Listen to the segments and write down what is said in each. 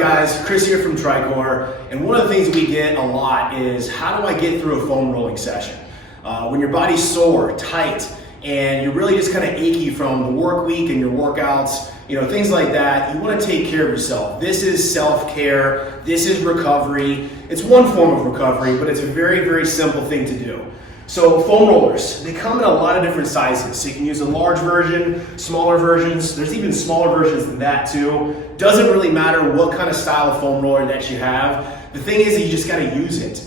guys? Chris here from TriCore, and one of the things we get a lot is how do I get through a foam rolling session? When your body's sore, tight, and you're really just kind of achy from the work week and your workouts, things like that, you want to take care of yourself. This is self-care, this is recovery. It's one form of recovery, but it's a very, very simple thing to do. So foam rollers, they come in a lot of different sizes. So you can use a large version, smaller versions. There's even smaller versions than that too. Doesn't really matter what kind of style of foam roller that you have. The thing is that you just gotta use it.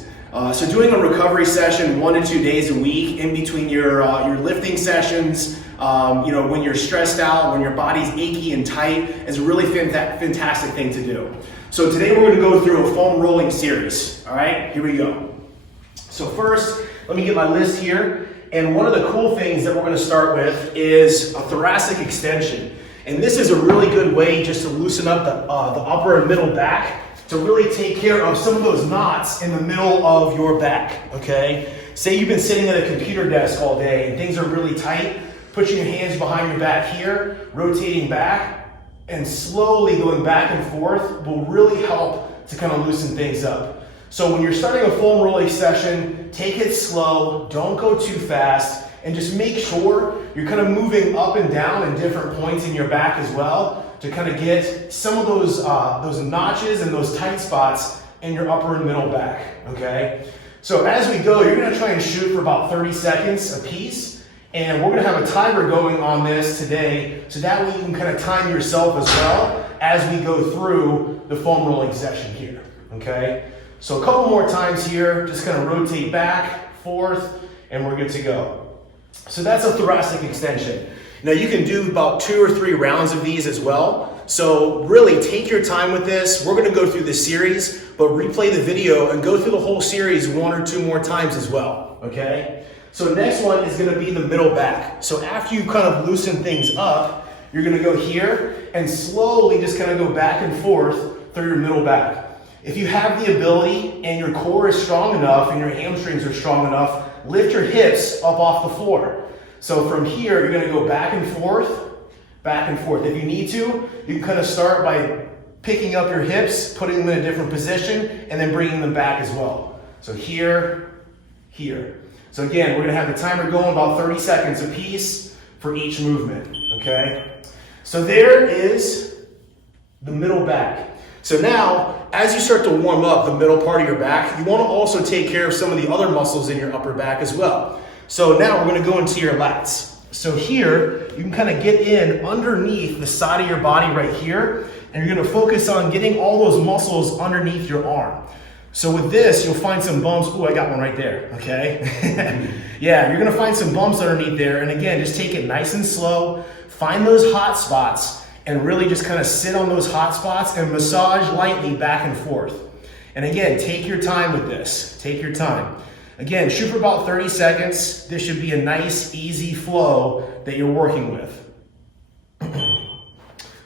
So doing a recovery session 1 to 2 days a week in between your lifting sessions, when you're stressed out, when your body's achy and tight, is a really fantastic thing to do. So today we're gonna go through a foam rolling series. All right, here we go. So first, let me get my list here. And one of the cool things that we're going to start with is a thoracic extension. And this is a really good way just to loosen up the upper and middle back to really take care of some of those knots in the middle of your back, okay? Say you've been sitting at a computer desk all day and things are really tight. Putting your hands behind your back here, rotating back, and slowly going back and forth will really help to kind of loosen things up. So when you're starting a foam rolling session, take it slow, don't go too fast, and just make sure you're kind of moving up and down in different points in your back as well to kind of get some of those notches and those tight spots in your upper and middle back, okay? So as we go, you're gonna try and shoot for about 30 seconds a piece, and we're gonna have a timer going on this today, so that way you can kind of time yourself as well as we go through the foam rolling session here, okay? So a couple more times here, just kind of rotate back, forth, and we're good to go. So that's a thoracic extension. Now you can do about 2 or 3 rounds of these as well. So really take your time with this. We're gonna go through this series, but replay the video and go through the whole series 1 or 2 more times as well, okay? So next one is gonna be the middle back. So after you kind of loosen things up, you're gonna go here and slowly just kind of go back and forth through your middle back. If you have the ability and your core is strong enough and your hamstrings are strong enough, lift your hips up off the floor. So from here, you're gonna go back and forth, back and forth. If you need to, you can kind of start by picking up your hips, putting them in a different position, and then bringing them back as well. So here, here. So again, we're gonna have the timer going about 30 seconds a piece for each movement, okay? So there is the middle back. So now, as you start to warm up the middle part of your back, you want to also take care of some of the other muscles in your upper back as well. So now we're going to go into your lats. So here, you can kind of get in underneath the side of your body right here, and you're going to focus on getting all those muscles underneath your arm. So with this, you'll find some bumps. Ooh, I got one right there, okay? Yeah, you're going to find some bumps underneath there, and again, just take it nice and slow. Find those hot spots, and really just kind of sit on those hot spots and massage lightly back and forth. And again, take your time with this. Take your time. Again, shoot for about 30 seconds. This should be a nice, easy flow that you're working with.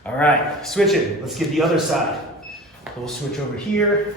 All right, switch it. Let's get the other side. We'll switch over here.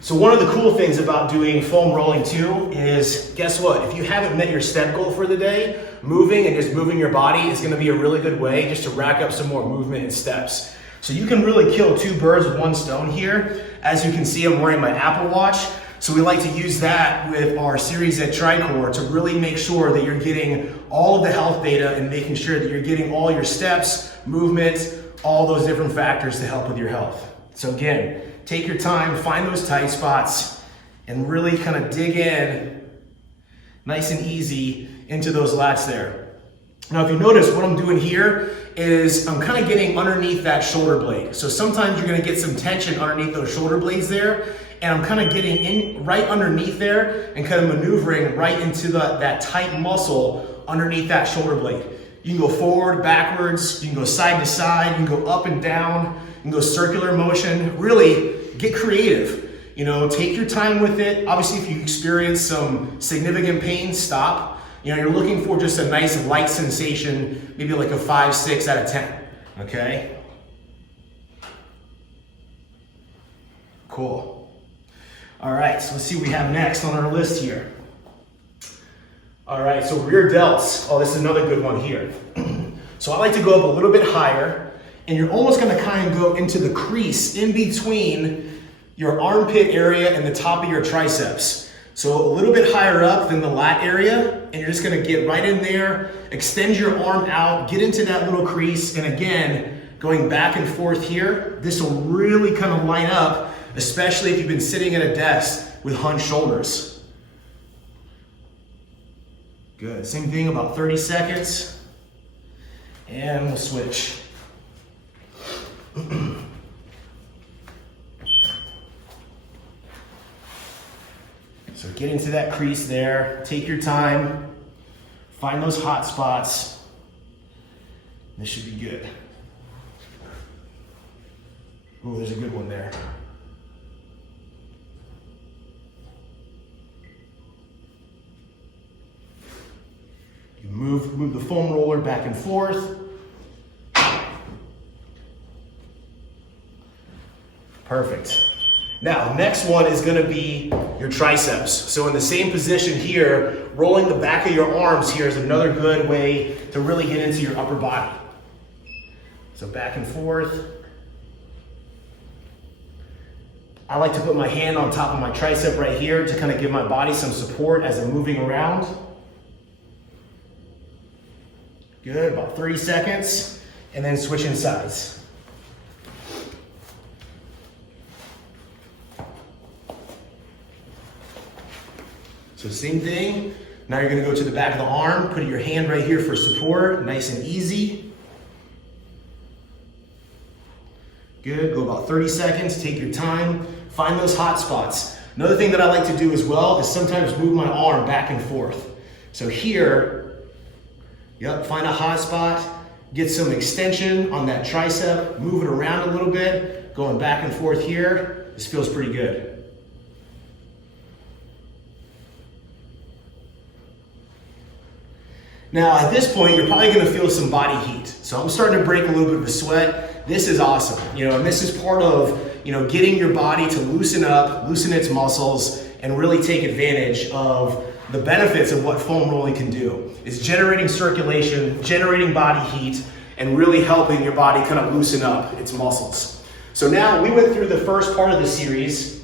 So one of the cool things about doing foam rolling too is, guess what? If you haven't met your step goal for the day, moving and just moving your body is gonna be a really good way just to rack up some more movement and steps. So you can really kill 2 birds with 1 stone here. As you can see, I'm wearing my Apple Watch. So we like to use that with our series at TriCore to really make sure that you're getting all of the health data and making sure that you're getting all your steps, movement, all those different factors to help with your health. So again, take your time, find those tight spots, and really kind of dig in nice and easy into those lats there. Now, if you notice, what I'm doing here is I'm kind of getting underneath that shoulder blade. So sometimes you're gonna get some tension underneath those shoulder blades there, and I'm kind of getting in right underneath there and kind of maneuvering right into that tight muscle underneath that shoulder blade. You can go forward, backwards, you can go side to side, you can go up and down, you can go circular motion. Really get creative. Take your time with it. Obviously, if you experience some significant pain, stop. You're looking for just a nice light sensation, maybe like a 5, 6 out of 10, okay? Cool. All right, so let's see what we have next on our list here. All right, so rear delts. Oh, this is another good one here. So I like to go up a little bit higher and you're almost gonna kind of go into the crease in between your armpit area and the top of your triceps. So a little bit higher up than the lat area, and you're just gonna get right in there, extend your arm out, get into that little crease, and again, going back and forth here, this will really kind of line up, especially if you've been sitting at a desk with hunched shoulders. Good, same thing, about 30 seconds, and we'll switch. So get into that crease there, take your time, find those hot spots. This should be good. Oh, there's a good one there. You move the foam roller back and forth. Perfect. Now, next one is gonna be your triceps. So in the same position here, rolling the back of your arms here is another good way to really get into your upper body. So back and forth. I like to put my hand on top of my tricep right here to kind of give my body some support as I'm moving around. Good, about 30 seconds, and then switching sides. So same thing, now you're gonna go to the back of the arm, put your hand right here for support, nice and easy. Good, go about 30 seconds, take your time, find those hot spots. Another thing that I like to do as well is sometimes move my arm back and forth. So here, find a hot spot, get some extension on that tricep, move it around a little bit, going back and forth here. This feels pretty good. Now at this point, you're probably gonna feel some body heat. So I'm starting to break a little bit of a sweat. This is awesome, and this is part of, getting your body to loosen up, loosen its muscles, and really take advantage of the benefits of what foam rolling can do. It's generating circulation, generating body heat, and really helping your body kind of loosen up its muscles. So now we went through the first part of the series,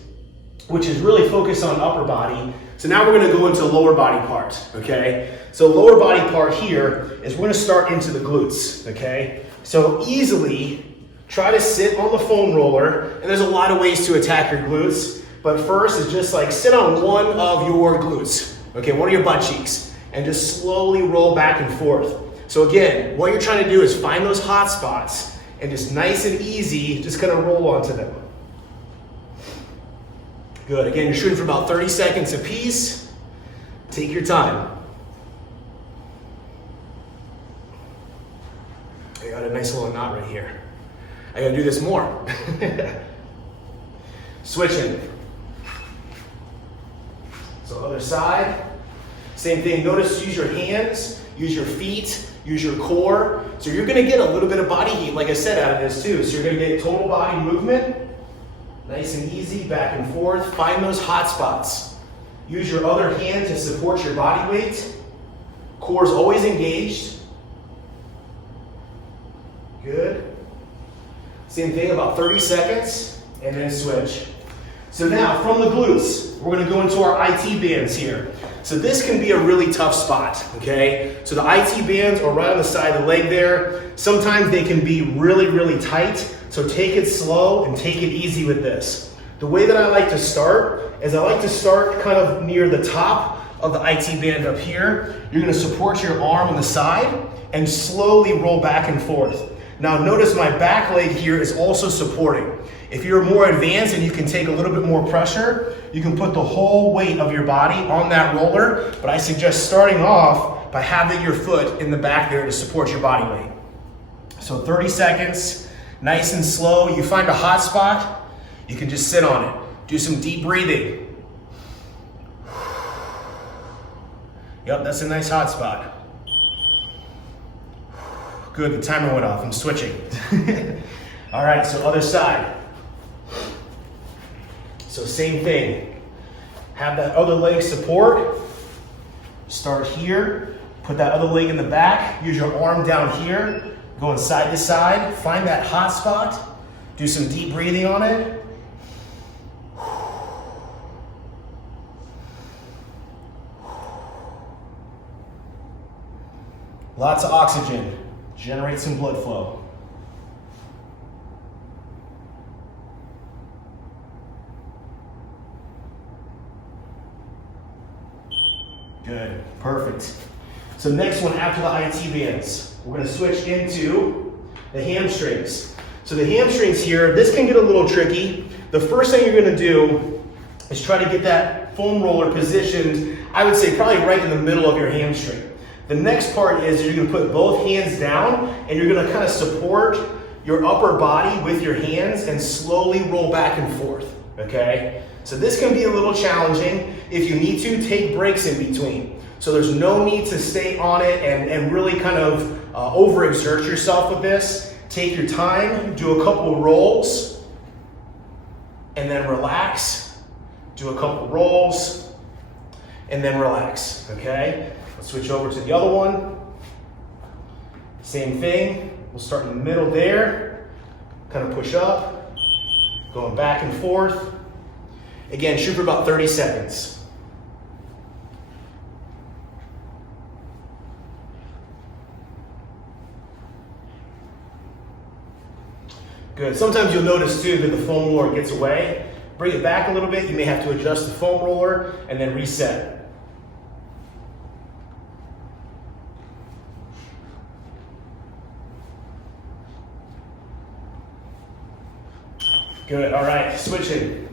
which is really focused on upper body. So now we're gonna go into the lower body part, okay? So lower body part here is we're gonna start into the glutes, okay? So easily try to sit on the foam roller, and there's a lot of ways to attack your glutes, but first is just like sit on one of your glutes, okay, one of your butt cheeks, and just slowly roll back and forth. So again, what you're trying to do is find those hot spots and just nice and easy, just kind of roll onto them. Good, again, you're shooting for about 30 seconds a piece. Take your time. I got a nice little knot right here. I gotta do this more. Switching. So other side, same thing. Notice, use your hands, use your feet, use your core. So you're gonna get a little bit of body heat, like I said, out of this too. So you're gonna get total body movement. Nice and easy, back and forth. Find those hot spots. Use your other hand to support your body weight. Core is always engaged. Good. Same thing, about 30 seconds, and then switch. So now, from the glutes, we're gonna go into our IT bands here. So this can be a really tough spot, okay? So the IT bands are right on the side of the leg there. Sometimes they can be really, really tight. So take it slow and take it easy with this. The way that I like to start is I like to start kind of near the top of the IT band up here. You're gonna support your arm on the side and slowly roll back and forth. Now notice my back leg here is also supporting. If you're more advanced and you can take a little bit more pressure, you can put the whole weight of your body on that roller, but I suggest starting off by having your foot in the back there to support your body weight. So 30 seconds. Nice and slow. You find a hot spot, you can just sit on it. Do some deep breathing. Yep, that's a nice hot spot. Good, the timer went off, I'm switching. All right, so other side. So same thing. Have that other leg support. Start here, put that other leg in the back, use your arm down here, Going side to side, find that hot spot, do some deep breathing on it. Lots of oxygen, generate some blood flow. Good, perfect. So next one after the IT bands, we're gonna switch into the hamstrings. So the hamstrings here, this can get a little tricky. The first thing you're gonna do is try to get that foam roller positioned, I would say probably right in the middle of your hamstring. The next part is you're gonna put both hands down and you're gonna kind of support your upper body with your hands and slowly roll back and forth, okay? So this can be a little challenging. If you need to, take breaks in between. So there's no need to stay on it and really kind of overexert yourself with this. Take your time, do a couple of rolls, and then relax. Do a couple of rolls, and then relax, okay? Let's switch over to the other one. Same thing, we'll start in the middle there, kind of push up, going back and forth. Again, shoot for about 30 seconds. Good. Sometimes you'll notice too that the foam roller gets away. Bring it back a little bit. You may have to adjust the foam roller and then reset. Good. All right. Switching.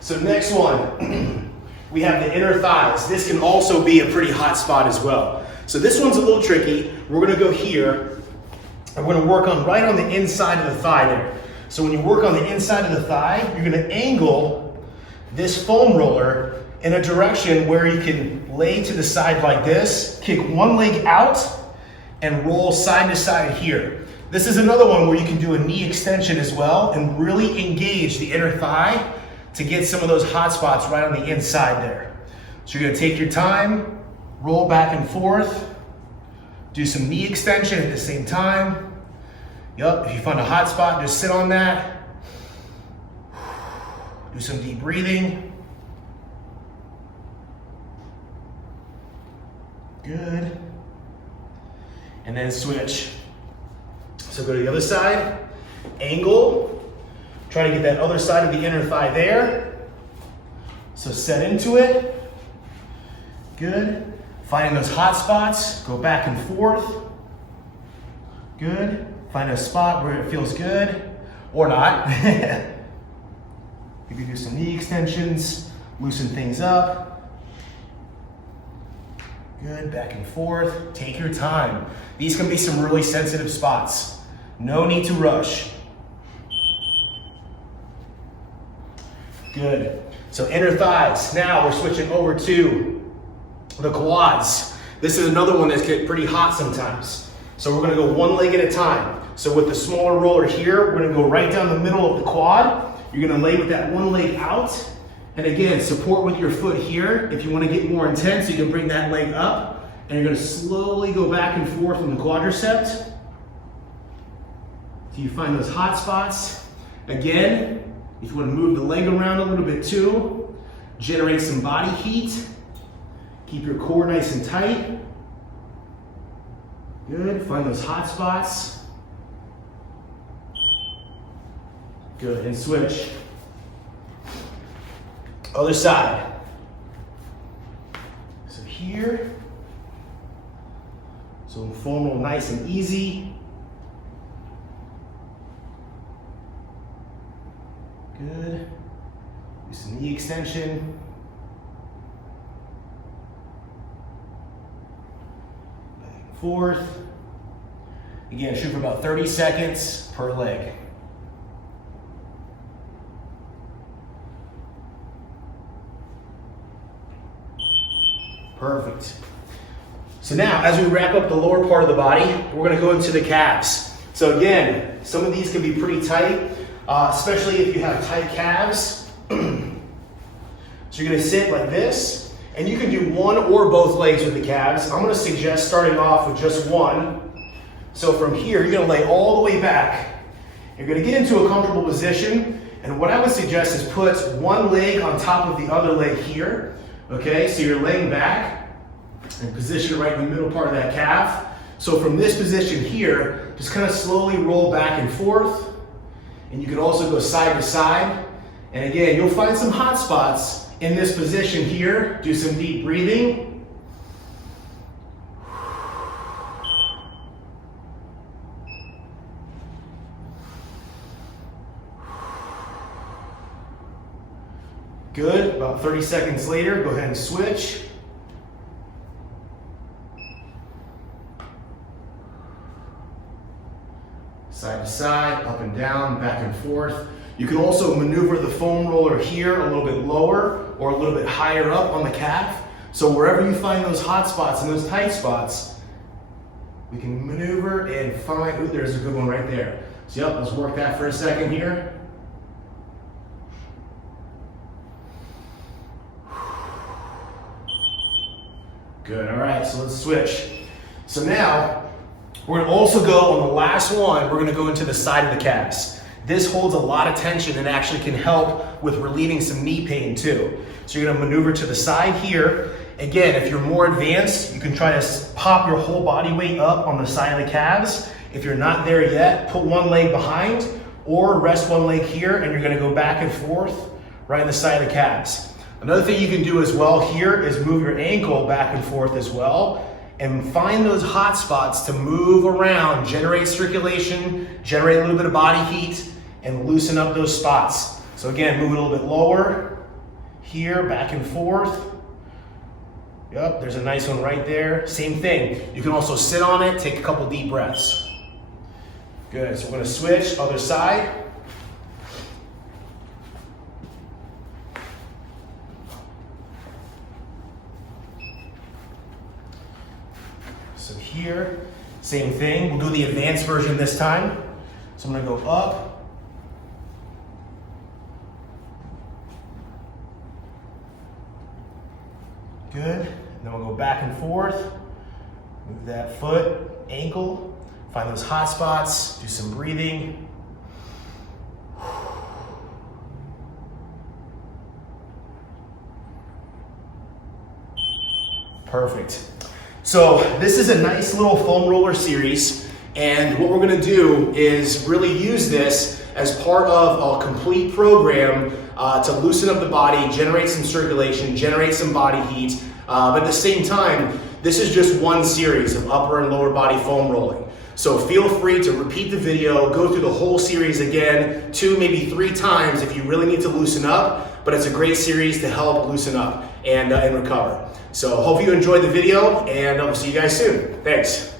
So next one, we have the inner thighs. This can also be a pretty hot spot as well. So this one's a little tricky. We're going to go here. And we're gonna work on right on the inside of the thigh there. So when you work on the inside of the thigh, you're gonna angle this foam roller in a direction where you can lay to the side like this, kick one leg out, and roll side to side here. This is another one where you can do a knee extension as well and really engage the inner thigh to get some of those hot spots right on the inside there. So you're gonna take your time, roll back and forth, do some knee extension at the same time. Yup, if you find a hot spot, just sit on that. Do some deep breathing. Good. And then switch. So go to the other side, angle, try to get that other side of the inner thigh there. So set into it. Good. Finding those hot spots, go back and forth. Good. Find a spot where it feels good, or not. You can do some knee extensions, loosen things up. Good, back and forth. Take your time. These can be some really sensitive spots. No need to rush. Good. So inner thighs. Now we're switching over to the quads. This is another one that's get pretty hot sometimes. So we're gonna go one leg at a time. So with the smaller roller here, we're gonna go right down the middle of the quad. You're gonna lay with that one leg out. And again, support with your foot here. If you wanna get more intense, you can bring that leg up. And you're gonna slowly go back and forth on the quadriceps. So you find those hot spots. Again, if you wanna move the leg around a little bit too, generate some body heat. Keep your core nice and tight. Good, find those hot spots. Good, and switch. Other side. So here. So foam roll nice and easy. Good. Do some knee extension. Back and forth. Again, shoot for about 30 seconds per leg. Perfect. So now, as we wrap up the lower part of the body, we're gonna go into the calves. So again, some of these can be pretty tight, especially if you have tight calves. So you're gonna sit like this, and you can do one or both legs with the calves. I'm gonna suggest starting off with just one. So from here, you're gonna lay all the way back. You're gonna get into a comfortable position, and what I would suggest is put one leg on top of the other leg here, okay? So you're laying back and position it right in the middle part of that calf. So from this position here, just kind of slowly roll back and forth, and you can also go side to side. And again, you'll find some hot spots in this position here. Do some deep breathing. Good, about 30 seconds later, go ahead and switch. Side to side, up and down, back and forth. You can also maneuver the foam roller here a little bit lower or a little bit higher up on the calf. So wherever you find those hot spots and those tight spots, we can maneuver and find, ooh, there's a good one right there. So yep, let's work that for a second here. Good, all right, so let's switch. So now, we're gonna also go on the last one, we're gonna go into the side of the calves. This holds a lot of tension and actually can help with relieving some knee pain too. So you're gonna maneuver to the side here. Again, if you're more advanced, you can try to pop your whole body weight up on the side of the calves. If you're not there yet, put one leg behind or rest one leg here, and you're gonna go back and forth right on the side of the calves. Another thing you can do as well here is move your ankle back and forth as well, and find those hot spots to move around, generate circulation, generate a little bit of body heat, and loosen up those spots. So again, move it a little bit lower, here, back and forth. Yep, there's a nice one right there. Same thing, you can also sit on it, take a couple deep breaths. Good, so we're gonna switch, other side. So here, same thing. We'll do the advanced version this time. So I'm gonna go up. Good, and then we'll go back and forth. Move that foot, ankle, find those hot spots, do some breathing. Perfect. So this is a nice little foam roller series, and what we're gonna do is really use this as part of a complete program to loosen up the body, generate some circulation, generate some body heat, but at the same time, this is just one series of upper and lower body foam rolling. So feel free to repeat the video, go through the whole series again, 2, maybe 3 times if you really need to loosen up, but it's a great series to help loosen up and recover. So hope you enjoyed the video, and I'll see you guys soon. Thanks.